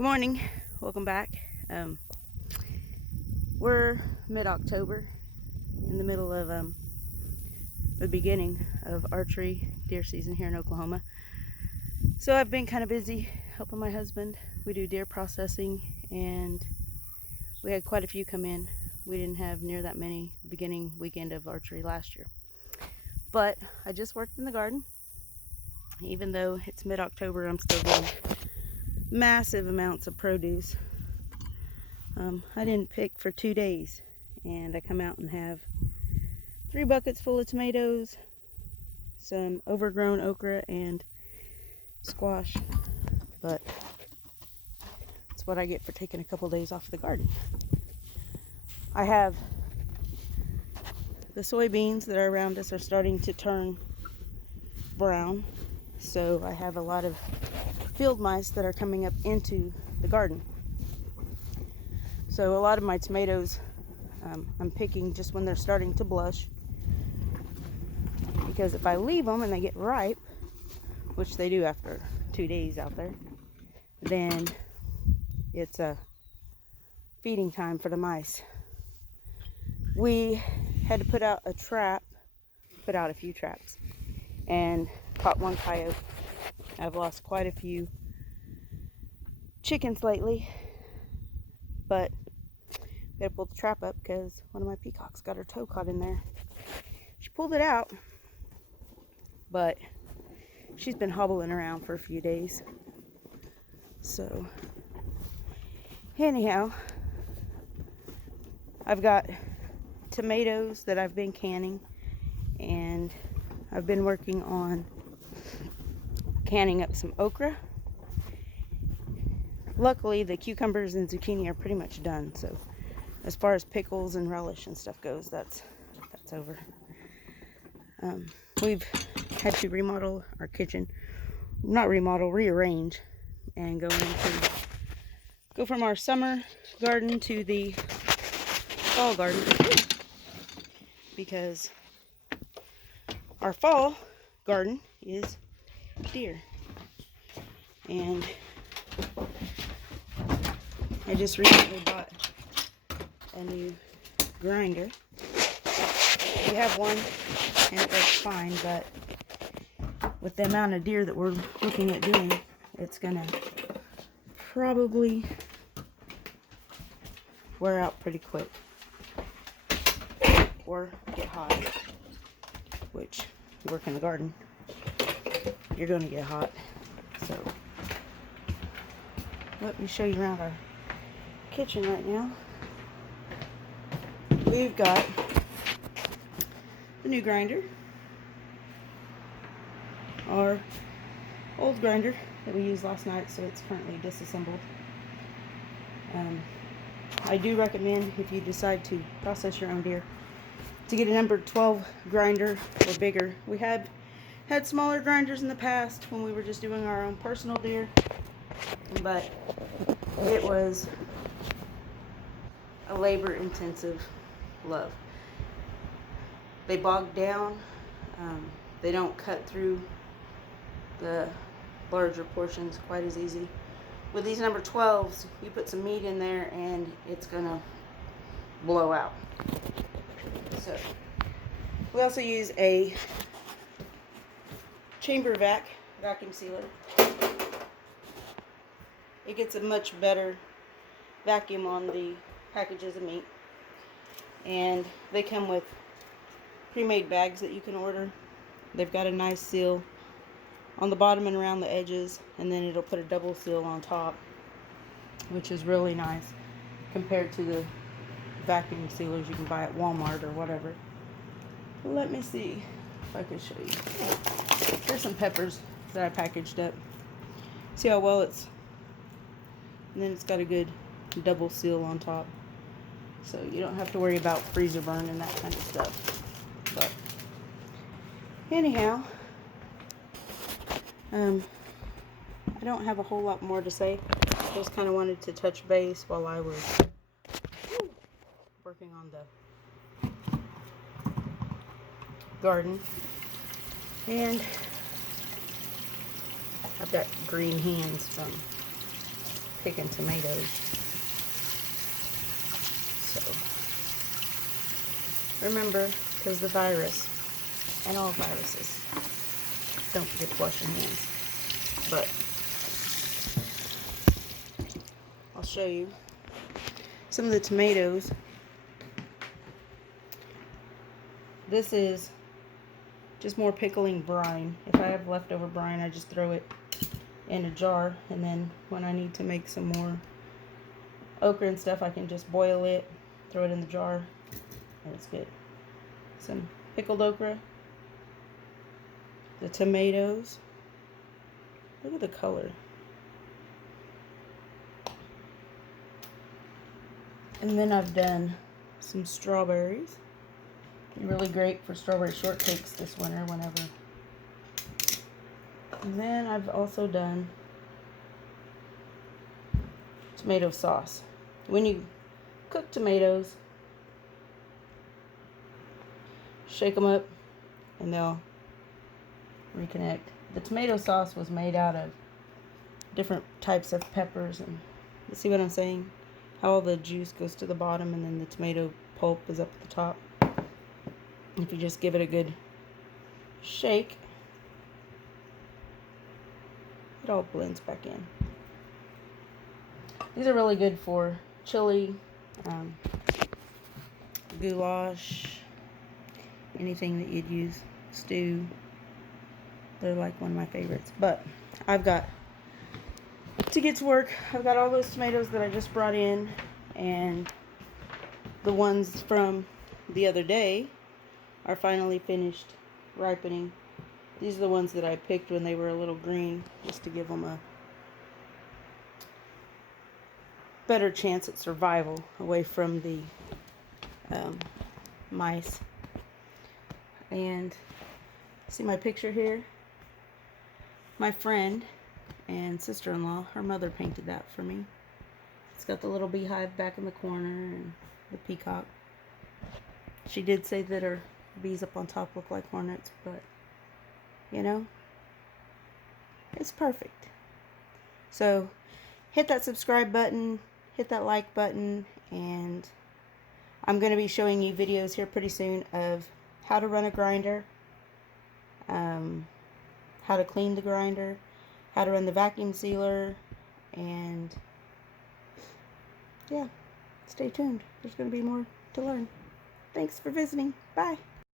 Good morning, welcome back. We're mid-October, in the middle of the beginning of archery deer season here in Oklahoma. So I've been kind of busy helping my husband. We do deer processing, and we had quite a few come in. We didn't have near that many beginning weekend of archery last year. But I just worked in the garden. Even though it's mid-October, I'm still getting massive amounts of produce. I didn't pick for 2 days, and I come out and have 3 buckets full of tomatoes, some overgrown okra, and squash. But that's what I get for taking a couple days off the garden. I have the soybeans that are around us are starting to turn brown, so I have a lot of field mice that are coming up into the garden. So a lot of my tomatoes I'm picking just when they're starting to blush, because if I leave them and they get ripe, which they do after 2 days out there, then it's a feeding time for the mice. We had to put out a few traps, and caught one coyote. I've lost quite a few chickens lately, but we had to pull the trap up because one of my peacocks got her toe caught in there. She pulled it out, but she's been hobbling around for a few days. So anyhow, I've got tomatoes that I've been canning, and I've been working on canning up some okra. Luckily, the cucumbers and zucchini are pretty much done, so as far as pickles and relish and stuff goes, that's over. We've had to remodel our kitchen. Rearrange, and go from our summer garden to the fall garden, because our fall garden is deer. And I just recently bought a new grinder. We have one and it works fine, but with the amount of deer that we're looking at doing, it's gonna probably wear out pretty quick or get hot, which you work in the garden, you're gonna get hot. So let me show you around our kitchen right now. We've got the new grinder, our old grinder that we used last night, so it's currently disassembled. I do recommend, if you decide to process your own deer, to get a number 12 grinder or bigger. We have had smaller grinders in the past when we were just doing our own personal deer, but it was a labor-intensive love. They bog down. They don't cut through the larger portions quite as easy. With these number 12s, you put some meat in there and it's gonna blow out. So we also use a chamber vacuum sealer. It gets a much better vacuum on the packages of meat, and they come with pre-made bags that you can order. They've got a nice seal on the bottom and around the edges, and then it'll put a double seal on top, which is really nice compared to the vacuum sealers you can buy at Walmart or whatever. Let me see if I can show you. Here's some peppers that I packaged up. See how well and then it's got a good double seal on top, so you don't have to worry about freezer burn and that kind of stuff. But anyhow, I don't have a whole lot more to say. I just kind of wanted to touch base while I was working on the garden. And I've got green hands from picking tomatoes. So remember, because the virus and all viruses, don't forget to wash your hands. But I'll show you some of the tomatoes. This is just more pickling brine. If I have leftover brine, I just throw it in a jar, and then when I need to make some more okra and stuff, I can just boil it, throw it in the jar, and it's good. Some pickled okra, the tomatoes. Look at the color. And then I've done some strawberries. Really great for strawberry shortcakes this winter, whenever. And then I've also done tomato sauce. When you cook tomatoes, shake them up and they'll reconnect. The tomato sauce was made out of different types of peppers, and you see what I'm saying? How all the juice goes to the bottom and then the tomato pulp is up at the top. If you just give it a good shake, it all blends back in. These are really good for chili, goulash, anything that you'd use, stew. They're like one of my favorites. But I've got to get to work. I've got all those tomatoes that I just brought in, and the ones from the other day are finally finished ripening. These are the ones that I picked when they were a little green, just to give them a better chance at survival away from the mice. And see my picture here? My friend and sister-in-law, her mother painted that for me. It's got the little beehive back in the corner and the peacock. She did say that her bees up on top look like hornets, but you know, it's perfect. So hit that subscribe button, hit that like button, and I'm going to be showing you videos here pretty soon of how to run a grinder, how to clean the grinder, how to run the vacuum sealer, and yeah, stay tuned. There's going to be more to learn. Thanks for visiting. Bye.